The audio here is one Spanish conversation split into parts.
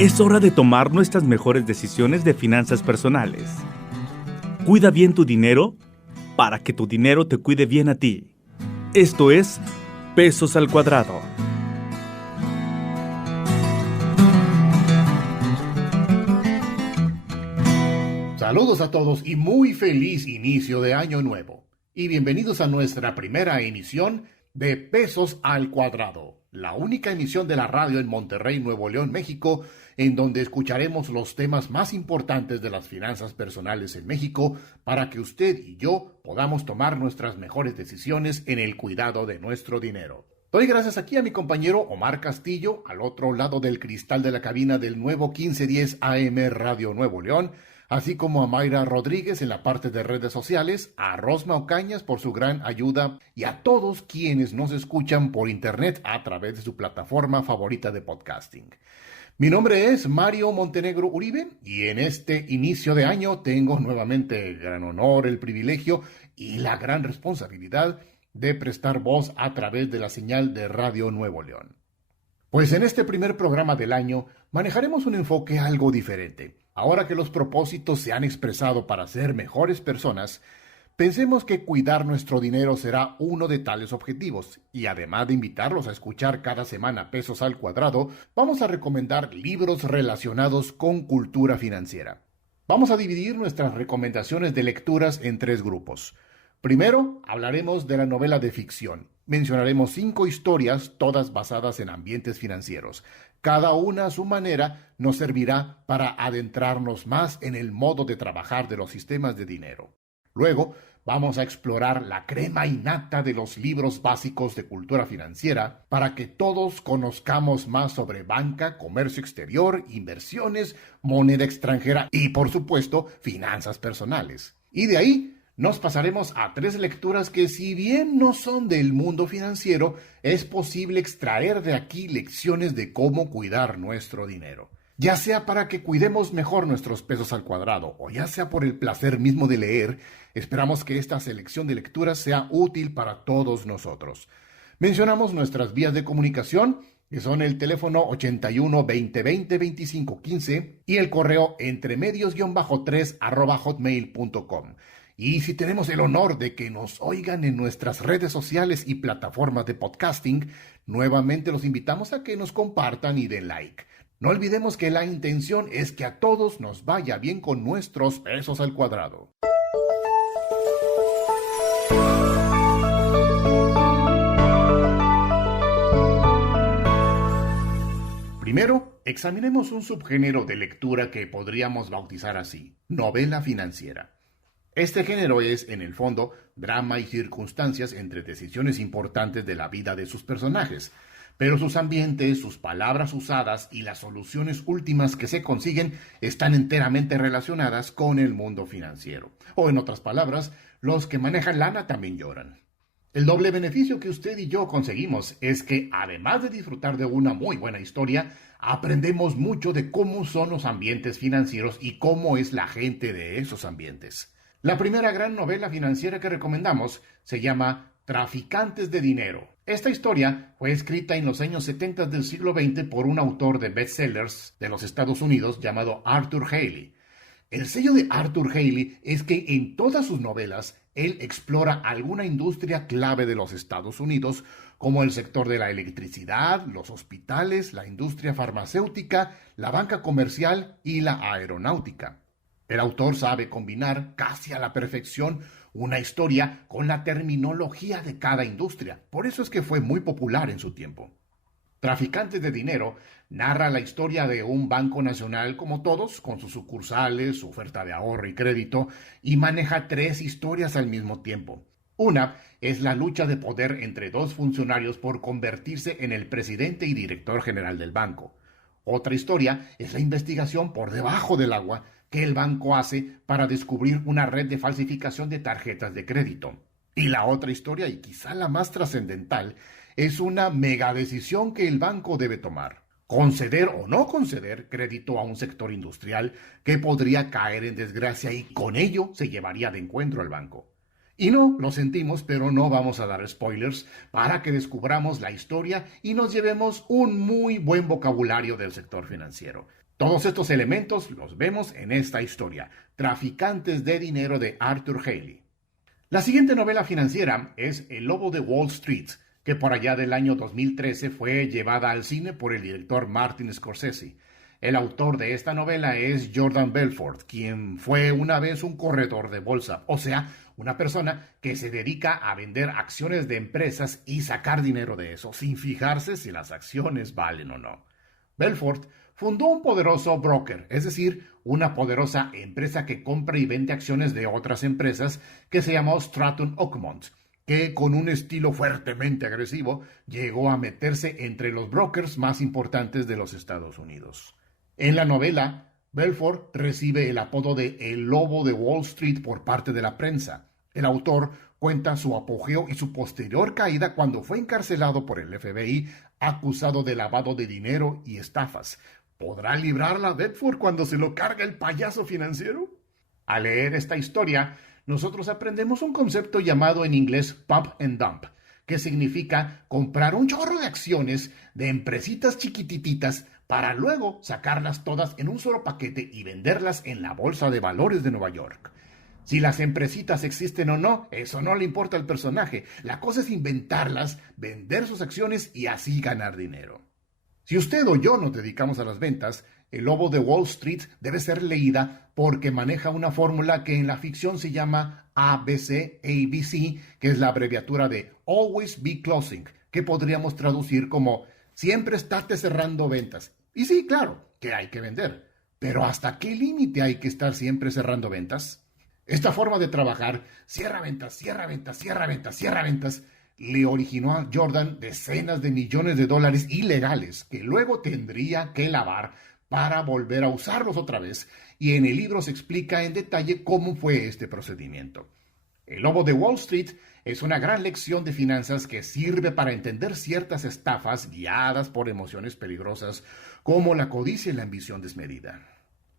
Es hora de tomar nuestras mejores decisiones de finanzas personales. Cuida bien tu dinero para que tu dinero te cuide bien a ti. Esto es Pesos al Cuadrado. Saludos a todos y muy feliz inicio de año nuevo. Y bienvenidos a nuestra primera emisión de Pesos al Cuadrado, la única emisión de la radio en Monterrey, Nuevo León, México, en donde escucharemos los temas más importantes de las finanzas personales en México para que usted y yo podamos tomar nuestras mejores decisiones en el cuidado de nuestro dinero. Doy gracias aquí a mi compañero Omar Castillo, al otro lado del cristal de la cabina del nuevo 1510 AM Radio Nuevo León, así como a Mayra Rodríguez en la parte de redes sociales, a Rosma Ocañas por su gran ayuda y a todos quienes nos escuchan por internet a través de su plataforma favorita de podcasting. Mi nombre es Mario Montenegro Uribe y en este inicio de año tengo nuevamente el gran honor, el privilegio y la gran responsabilidad de prestar voz a través de la señal de Radio Nuevo León. Pues en este primer programa del año manejaremos un enfoque algo diferente. Ahora que los propósitos se han expresado para ser mejores personas, pensemos que cuidar nuestro dinero será uno de tales objetivos, y además de invitarlos a escuchar cada semana Pesos al Cuadrado, vamos a recomendar libros relacionados con cultura financiera. Vamos a dividir nuestras recomendaciones de lecturas en 3 grupos. Primero, hablaremos de la novela de ficción. Mencionaremos 5 historias, todas basadas en ambientes financieros. Cada una a su manera nos servirá para adentrarnos más en el modo de trabajar de los sistemas de dinero. Luego, vamos a explorar la crema innata de los libros básicos de cultura financiera para que todos conozcamos más sobre banca, comercio exterior, inversiones, moneda extranjera y, por supuesto, finanzas personales. Y de ahí nos pasaremos a 3 lecturas que, si bien no son del mundo financiero, es posible extraer de aquí lecciones de cómo cuidar nuestro dinero. Ya sea para que cuidemos mejor nuestros pesos al cuadrado o ya sea por el placer mismo de leer, esperamos que esta selección de lecturas sea útil para todos nosotros. Mencionamos nuestras vías de comunicación, que son el teléfono 81 20 20 25 15 y el correo entremedios-3@hotmail.com. Y si tenemos el honor de que nos oigan en nuestras redes sociales y plataformas de podcasting, nuevamente los invitamos a que nos compartan y den like. No olvidemos que la intención es que a todos nos vaya bien con nuestros pesos al cuadrado. Primero, examinemos un subgénero de lectura que podríamos bautizar así: novela financiera. Este género es, en el fondo, drama y circunstancias entre decisiones importantes de la vida de sus personajes, pero sus ambientes, sus palabras usadas y las soluciones últimas que se consiguen están enteramente relacionadas con el mundo financiero. O en otras palabras, los que manejan lana también lloran. El doble beneficio que usted y yo conseguimos es que, además de disfrutar de una muy buena historia, aprendemos mucho de cómo son los ambientes financieros y cómo es la gente de esos ambientes. La primera gran novela financiera que recomendamos se llama Traficantes de Dinero. Esta historia fue escrita en los años 70 del siglo XX por un autor de bestsellers de los Estados Unidos llamado Arthur Hailey. El sello de Arthur Hailey es que en todas sus novelas él explora alguna industria clave de los Estados Unidos, como el sector de la electricidad, los hospitales, la industria farmacéutica, la banca comercial y la aeronáutica. El autor sabe combinar casi a la perfección una historia con la terminología de cada industria. Por eso es que fue muy popular en su tiempo. Traficantes de Dinero narra la historia de un banco nacional como todos, con sus sucursales, su oferta de ahorro y crédito, y maneja 3 historias al mismo tiempo. Una es la lucha de poder entre 2 funcionarios por convertirse en el presidente y director general del banco. Otra historia es la investigación por debajo del agua que el banco hace para descubrir una red de falsificación de tarjetas de crédito. Y la otra historia, y quizá la más trascendental, es una mega decisión que el banco debe tomar: conceder o no conceder crédito a un sector industrial que podría caer en desgracia y con ello se llevaría de encuentro al banco. Y no, lo sentimos, pero no vamos a dar spoilers para que descubramos la historia y nos llevemos un muy buen vocabulario del sector financiero. Todos estos elementos los vemos en esta historia, Traficantes de Dinero de Arthur Hailey. La siguiente novela financiera es El Lobo de Wall Street, que por allá del año 2013 fue llevada al cine por el director Martin Scorsese. El autor de esta novela es Jordan Belfort, quien fue una vez un corredor de bolsa, o sea, una persona que se dedica a vender acciones de empresas y sacar dinero de eso, sin fijarse si las acciones valen o no. Belfort fundó un poderoso broker, es decir, una poderosa empresa que compra y vende acciones de otras empresas que se llamó Stratton Oakmont, que con un estilo fuertemente agresivo llegó a meterse entre los brokers más importantes de los Estados Unidos. En la novela, Belfort recibe el apodo de El Lobo de Wall Street por parte de la prensa. El autor cuenta su apogeo y su posterior caída cuando fue encarcelado por el FBI acusado de lavado de dinero y estafas. ¿Podrá librarla Belfort cuando se lo carga el payaso financiero? Al leer esta historia, nosotros aprendemos un concepto llamado en inglés pump and dump, que significa comprar un chorro de acciones de empresitas chiquitititas para luego sacarlas todas en un solo paquete y venderlas en la Bolsa de Valores de Nueva York. Si las empresitas existen o no, eso no le importa al personaje. La cosa es inventarlas, vender sus acciones y así ganar dinero. Si usted o yo nos dedicamos a las ventas, El Lobo de Wall Street debe ser leída porque maneja una fórmula que en la ficción se llama ABC, que es la abreviatura de Always Be Closing, que podríamos traducir como siempre estate cerrando ventas. Y sí, claro, que hay que vender. Pero ¿hasta qué límite hay que estar siempre cerrando ventas? Esta forma de trabajar, cierra ventas, cierra ventas, cierra ventas, cierra ventas, le originó a Jordan decenas de millones de dólares ilegales que luego tendría que lavar para volver a usarlos otra vez, y en el libro se explica en detalle cómo fue este procedimiento. El Lobo de Wall Street es una gran lección de finanzas que sirve para entender ciertas estafas guiadas por emociones peligrosas como la codicia y la ambición desmedida.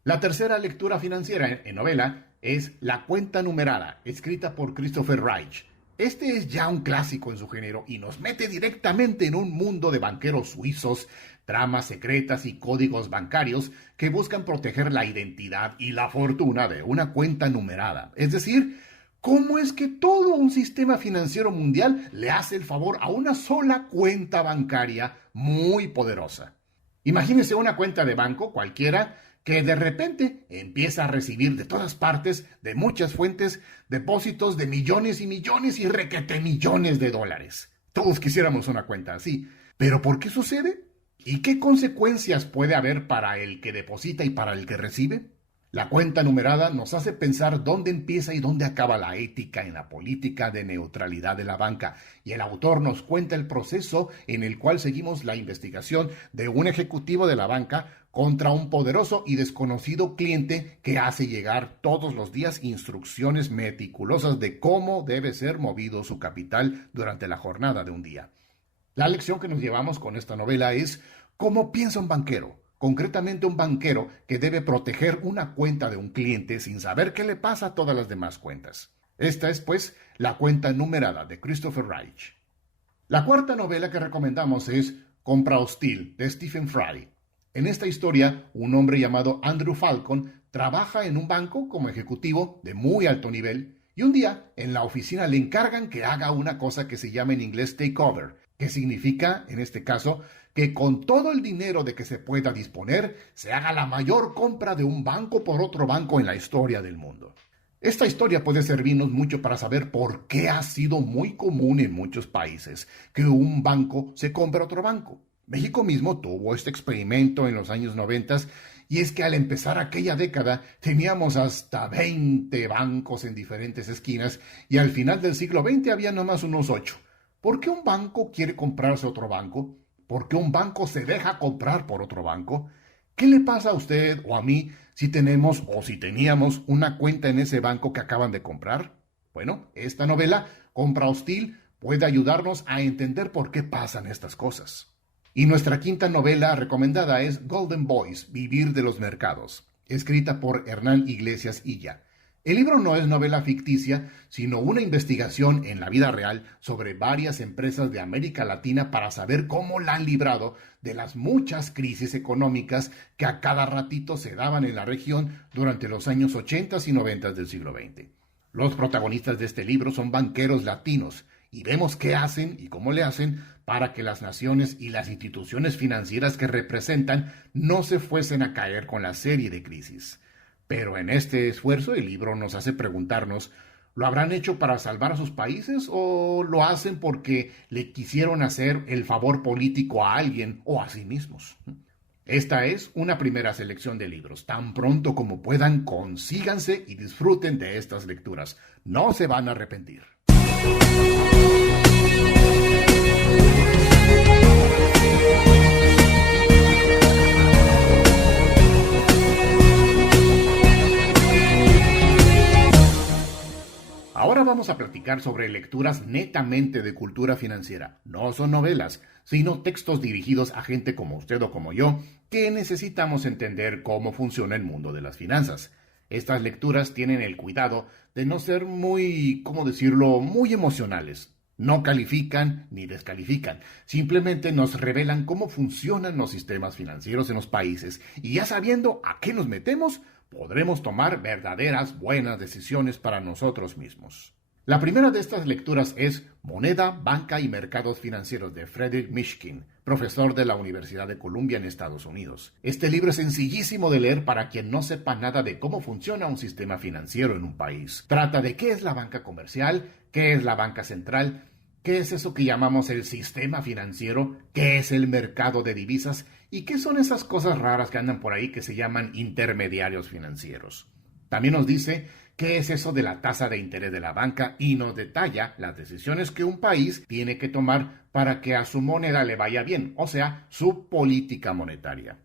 La tercera lectura financiera en novela es La cuenta numerada, escrita por Christopher Reich. Este es ya un clásico en su género y nos mete directamente en un mundo de banqueros suizos, tramas secretas y códigos bancarios que buscan proteger la identidad y la fortuna de una cuenta numerada. Es decir, ¿cómo es que todo un sistema financiero mundial le hace el favor a una sola cuenta bancaria muy poderosa? Imagínese una cuenta de banco cualquiera que de repente empieza a recibir de todas partes, de muchas fuentes, depósitos de millones y millones y requete millones de dólares. Todos quisiéramos una cuenta así. ¿Pero por qué sucede? ¿Y qué consecuencias puede haber para el que deposita y para el que recibe? La cuenta numerada nos hace pensar dónde empieza y dónde acaba la ética en la política de neutralidad de la banca, y el autor nos cuenta el proceso en el cual seguimos la investigación de un ejecutivo de la banca contra un poderoso y desconocido cliente que hace llegar todos los días instrucciones meticulosas de cómo debe ser movido su capital durante la jornada de un día. La lección que nos llevamos con esta novela es cómo piensa un banquero. Concretamente un banquero que debe proteger una cuenta de un cliente sin saber qué le pasa a todas las demás cuentas. Esta es, pues, La cuenta numerada de Christopher Reich. La cuarta novela que recomendamos es Compra Hostil de Stephen Fry. En esta historia, un hombre llamado Andrew Falcon trabaja en un banco como ejecutivo de muy alto nivel y un día en la oficina le encargan que haga una cosa que se llama en inglés takeover, que significa, en este caso, que con todo el dinero de que se pueda disponer, se haga la mayor compra de un banco por otro banco en la historia del mundo. Esta historia puede servirnos mucho para saber por qué ha sido muy común en muchos países que un banco se compre otro banco. México mismo tuvo este experimento en los años 90 y es que al empezar aquella década teníamos hasta 20 bancos en diferentes esquinas y al final del siglo XX había nomás unos 8. ¿Por qué un banco quiere comprarse otro banco? ¿Por qué un banco se deja comprar por otro banco? ¿Qué le pasa a usted o a mí si tenemos o si teníamos una cuenta en ese banco que acaban de comprar? Bueno, esta novela, Compra Hostil, puede ayudarnos a entender por qué pasan estas cosas. Y nuestra quinta novela recomendada es Golden Boys, Vivir de los Mercados, escrita por Hernán Iglesias Illa. El libro no es novela ficticia, sino una investigación en la vida real sobre varias empresas de América Latina para saber cómo la han librado de las muchas crisis económicas que a cada ratito se daban en la región durante los años 80 y 90 del siglo XX. Los protagonistas de este libro son banqueros latinos y vemos qué hacen y cómo le hacen para que las naciones y las instituciones financieras que representan no se fuesen a caer con la serie de crisis. Pero en este esfuerzo el libro nos hace preguntarnos, ¿lo habrán hecho para salvar a sus países o lo hacen porque le quisieron hacer el favor político a alguien o a sí mismos? Esta es una primera selección de libros. Tan pronto como puedan, consíganse y disfruten de estas lecturas. No se van a arrepentir. Ahora vamos a platicar sobre lecturas netamente de cultura financiera. No son novelas, sino textos dirigidos a gente como usted o como yo, que necesitamos entender cómo funciona el mundo de las finanzas. Estas lecturas tienen el cuidado de no ser muy, ¿cómo decirlo?, muy emocionales. No califican ni descalifican, simplemente nos revelan cómo funcionan los sistemas financieros en los países y ya sabiendo a qué nos metemos, podremos tomar verdaderas buenas decisiones para nosotros mismos. La primera de estas lecturas es Moneda, Banca y Mercados Financieros de Frederick Mishkin, profesor de la Universidad de Columbia en Estados Unidos. Este libro es sencillísimo de leer para quien no sepa nada de cómo funciona un sistema financiero en un país. Trata de qué es la banca comercial, qué es la banca central, qué es eso que llamamos el sistema financiero, qué es el mercado de divisas y qué son esas cosas raras que andan por ahí que se llaman intermediarios financieros. También nos dice qué es eso de la tasa de interés de la banca y nos detalla las decisiones que un país tiene que tomar para que a su moneda le vaya bien, o sea, su política monetaria.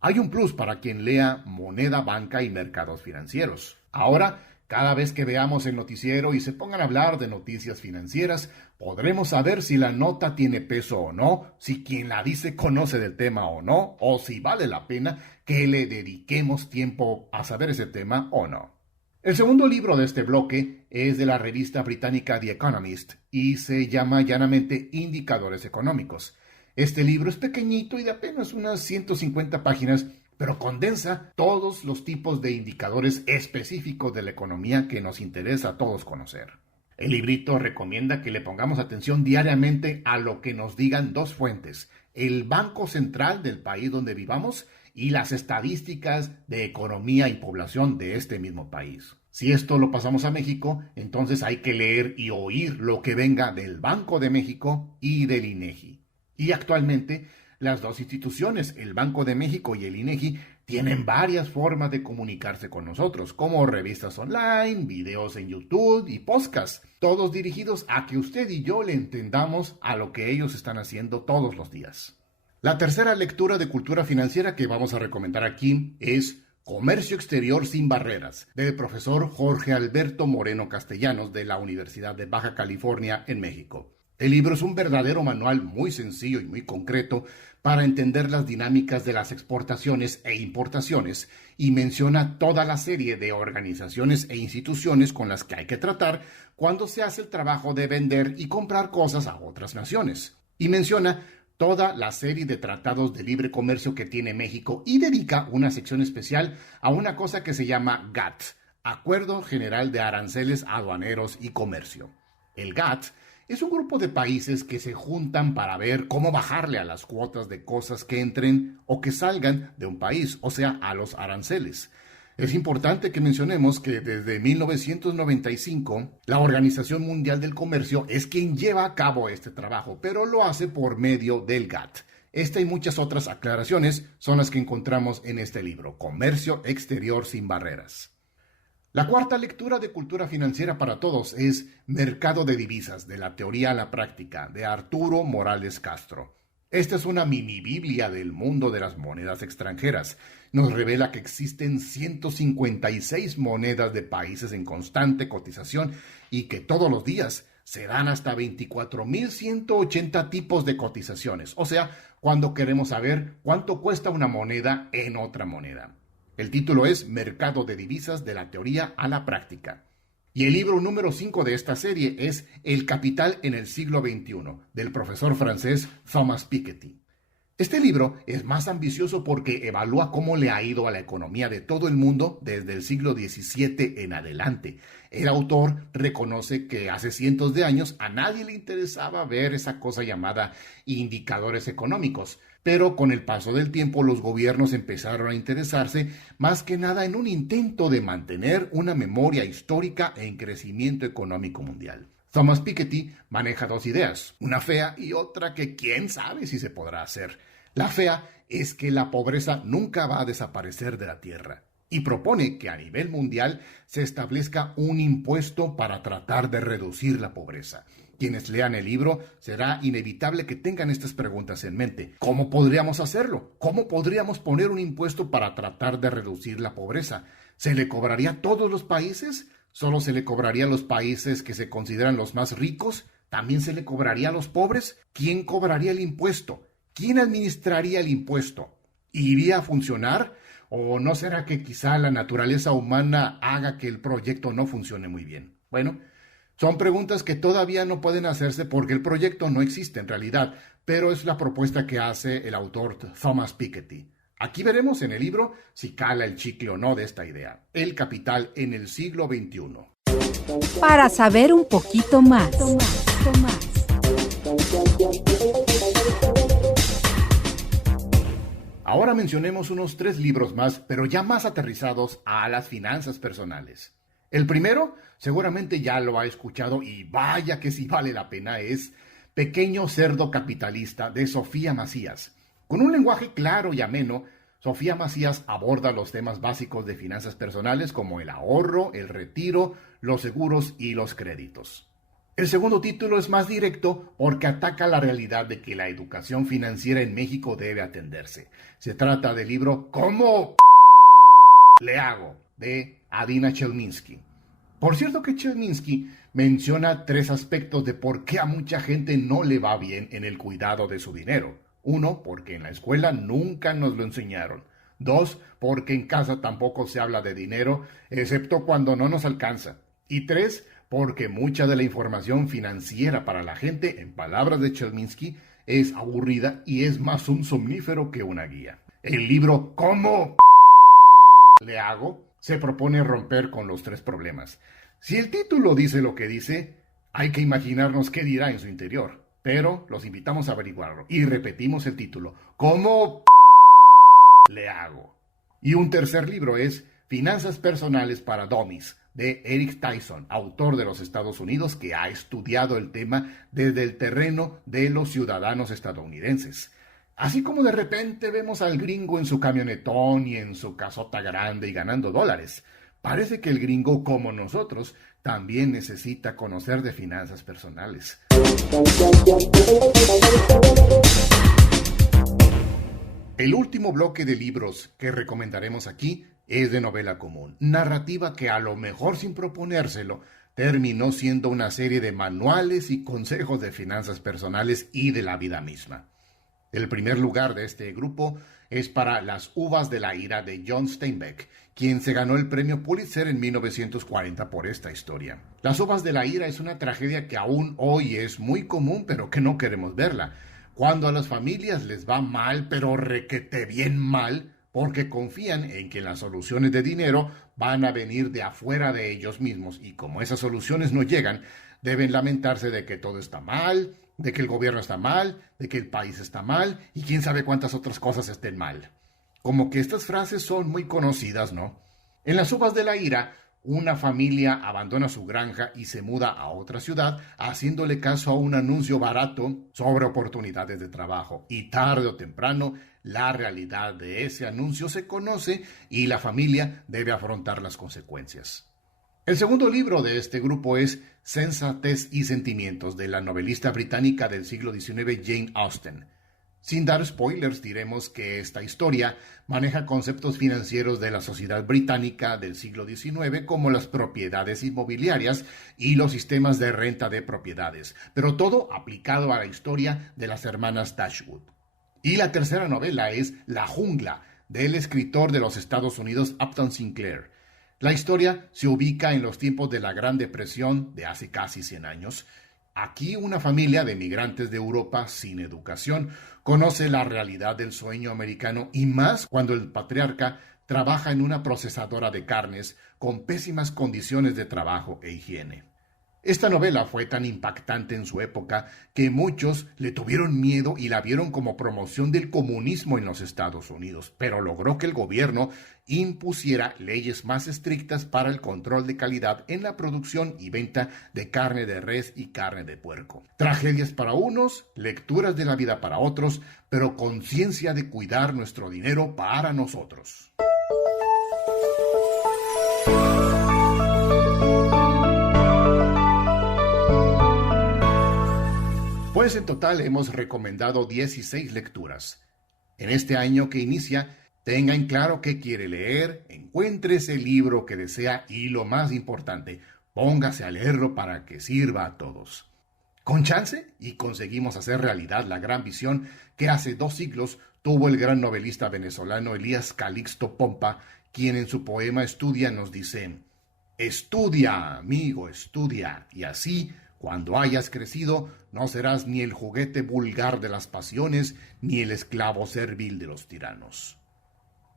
Hay un plus para quien lea Moneda, Banca y Mercados Financieros. Ahora, cada vez que veamos el noticiero y se pongan a hablar de noticias financieras, podremos saber si la nota tiene peso o no, si quien la dice conoce del tema o no, o si vale la pena que le dediquemos tiempo a saber ese tema o no. El segundo libro de este bloque es de la revista británica The Economist y se llama llanamente Indicadores Económicos. Este libro es pequeñito y de apenas unas 150 páginas, pero condensa todos los tipos de indicadores específicos de la economía que nos interesa a todos conocer. El librito recomienda que le pongamos atención diariamente a lo que nos digan dos fuentes, el Banco Central del país donde vivamos y las estadísticas de economía y población de este mismo país. Si esto lo pasamos a México, entonces hay que leer y oír lo que venga del Banco de México y del INEGI. Y actualmente, las dos instituciones, el Banco de México y el INEGI, tienen varias formas de comunicarse con nosotros, como revistas online, videos en YouTube y podcasts, todos dirigidos a que usted y yo le entendamos a lo que ellos están haciendo todos los días. La tercera lectura de cultura financiera que vamos a recomendar aquí es Comercio Exterior sin Barreras, del profesor Jorge Alberto Moreno Castellanos de la Universidad de Baja California en México. El libro es un verdadero manual muy sencillo y muy concreto para entender las dinámicas de las exportaciones e importaciones y menciona toda la serie de organizaciones e instituciones con las que hay que tratar cuando se hace el trabajo de vender y comprar cosas a otras naciones. Y menciona toda la serie de tratados de libre comercio que tiene México y dedica una sección especial a una cosa que se llama GATT, Acuerdo General de Aranceles Aduaneros y Comercio. El GATT es un grupo de países que se juntan para ver cómo bajarle a las cuotas de cosas que entren o que salgan de un país, o sea, a los aranceles. Es importante que mencionemos que desde 1995 la Organización Mundial del Comercio es quien lleva a cabo este trabajo, pero lo hace por medio del GATT. Esta y muchas otras aclaraciones son las que encontramos en este libro, Comercio Exterior sin Barreras. La cuarta lectura de cultura financiera para todos es Mercado de Divisas, de la teoría a la práctica, de Arturo Morales Castro. Esta es una mini biblia del mundo de las monedas extranjeras. Nos revela que existen 156 monedas de países en constante cotización y que todos los días se dan hasta 24.180 tipos de cotizaciones. O sea, cuando queremos saber cuánto cuesta una moneda en otra moneda. El título es Mercado de divisas de la teoría a la práctica. Y el libro número 5 de esta serie es El capital en el siglo XXI, del profesor francés Thomas Piketty. Este libro es más ambicioso porque evalúa cómo le ha ido a la economía de todo el mundo desde el siglo XVII en adelante. El autor reconoce que hace cientos de años a nadie le interesaba ver esa cosa llamada indicadores económicos, pero con el paso del tiempo los gobiernos empezaron a interesarse más que nada en un intento de mantener una memoria histórica en crecimiento económico mundial. Thomas Piketty maneja dos ideas, una fea y otra que quién sabe si se podrá hacer. La fea es que la pobreza nunca va a desaparecer de la tierra y propone que a nivel mundial se establezca un impuesto para tratar de reducir la pobreza. Quienes lean el libro será inevitable que tengan estas preguntas en mente. ¿Cómo podríamos hacerlo? ¿Cómo podríamos poner un impuesto para tratar de reducir la pobreza? ¿Se le cobraría a todos los países? ¿Solo se le cobraría a los países que se consideran los más ricos? ¿También se le cobraría a los pobres? ¿Quién cobraría el impuesto? ¿Quién administraría el impuesto? ¿Iría a funcionar? ¿O no será que quizá la naturaleza humana haga que el proyecto no funcione muy bien? Bueno, son preguntas que todavía no pueden hacerse porque el proyecto no existe en realidad, pero es la propuesta que hace el autor Thomas Piketty. Aquí veremos en el libro si cala el chicle o no de esta idea. El capital en el siglo XXI. Para saber un poquito más. Ahora mencionemos unos 3 libros más, pero ya más aterrizados a las finanzas personales. El primero, seguramente ya lo ha escuchado y vaya que sí vale la pena, es Pequeño Cerdo Capitalista de Sofía Macías. Con un lenguaje claro y ameno, Sofía Macías aborda los temas básicos de finanzas personales como el ahorro, el retiro, los seguros y los créditos. El segundo título es más directo porque ataca la realidad de que la educación financiera en México debe atenderse. Se trata del libro ¿Cómo le hago? De Adina Chelminsky. Por cierto que Chelminsky menciona 3 aspectos de por qué a mucha gente no le va bien en el cuidado de su dinero. 1, porque en la escuela nunca nos lo enseñaron. 2, porque en casa tampoco se habla de dinero, excepto cuando no nos alcanza. Y 3, porque mucha de la información financiera para la gente, en palabras de Chelminsky, es aburrida y es más un somnífero que una guía. El libro ¿Cómo le hago? Se propone romper con los 3 problemas. Si el título dice lo que dice, hay que imaginarnos qué dirá en su interior. Pero los invitamos a averiguarlo. Y repetimos el título. ¿Cómo le hago? Y un tercer libro es Finanzas Personales para Dummies, de Eric Tyson, autor de los Estados Unidos, que ha estudiado el tema desde el terreno de los ciudadanos estadounidenses. Así como de repente vemos al gringo en su camionetón y en su casota grande y ganando dólares. Parece que el gringo, como nosotros, también necesita conocer de finanzas personales. El último bloque de libros que recomendaremos aquí es de novela común, narrativa que a lo mejor sin proponérselo terminó siendo una serie de manuales y consejos de finanzas personales y de la vida misma. El primer lugar de este grupo es para Las uvas de la ira de John Steinbeck, quien se ganó el premio Pulitzer en 1940 por esta historia. Las uvas de la ira es una tragedia que aún hoy es muy común, pero que no queremos verla. Cuando a las familias les va mal, pero requete bien mal, porque confían en que las soluciones de dinero van a venir de afuera de ellos mismos, y como esas soluciones no llegan, deben lamentarse de que todo está mal, de que el gobierno está mal, de que el país está mal, y quién sabe cuántas otras cosas estén mal. Como que estas frases son muy conocidas, ¿no? En Las uvas de la ira, una familia abandona su granja y se muda a otra ciudad, haciéndole caso a un anuncio barato sobre oportunidades de trabajo. Y tarde o temprano, la realidad de ese anuncio se conoce y la familia debe afrontar las consecuencias. El segundo libro de este grupo es Sensatez y Sentimientos, de la novelista británica del siglo XIX Jane Austen. Sin dar spoilers, diremos que esta historia maneja conceptos financieros de la sociedad británica del siglo XIX, como las propiedades inmobiliarias y los sistemas de renta de propiedades, pero todo aplicado a la historia de las hermanas Dashwood. Y la tercera novela es La jungla, del escritor de los Estados Unidos Upton Sinclair. La historia se ubica en los tiempos de la Gran Depresión de hace casi 100 años. Aquí una familia de migrantes de Europa sin educación conoce la realidad del sueño americano y más cuando el patriarca trabaja en una procesadora de carnes con pésimas condiciones de trabajo e higiene. Esta novela fue tan impactante en su época que muchos le tuvieron miedo y la vieron como promoción del comunismo en los Estados Unidos, pero logró que el gobierno impusiera leyes más estrictas para el control de calidad en la producción y venta de carne de res y carne de puerco. Tragedias para unos, lecturas de la vida para otros, pero conciencia de cuidar nuestro dinero para nosotros. Pues en total hemos recomendado 16 lecturas. En este año que inicia, tenga en claro qué quiere leer, encuentre ese libro que desea y lo más importante, póngase a leerlo para que sirva a todos. Con chance y conseguimos hacer realidad la gran visión que hace 2 siglos tuvo el gran novelista venezolano Elías Calixto Pompa, quien en su poema Estudia nos dice: estudia, amigo, estudia, y así, cuando hayas crecido, no serás ni el juguete vulgar de las pasiones, ni el esclavo servil de los tiranos.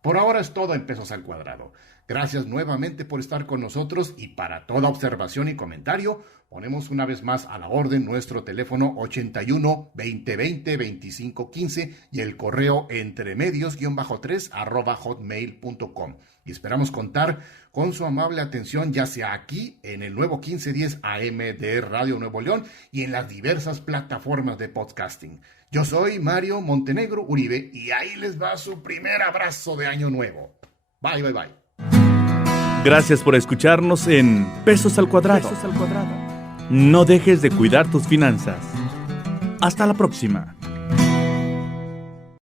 Por ahora es todo en Pesos al Cuadrado. Gracias nuevamente por estar con nosotros y para toda observación y comentario, ponemos una vez más a la orden nuestro teléfono 81 2020 2515 y el correo entremedios-3 @hotmail.com. Y esperamos contar con su amable atención ya sea aquí en el nuevo 1510 AM de Radio Nuevo León y en las diversas plataformas de podcasting. Yo soy Mario Montenegro Uribe y ahí les va su primer abrazo de Año Nuevo. Bye, bye, bye. Gracias por escucharnos en Pesos al Cuadrado. No dejes de cuidar tus finanzas. Hasta la próxima.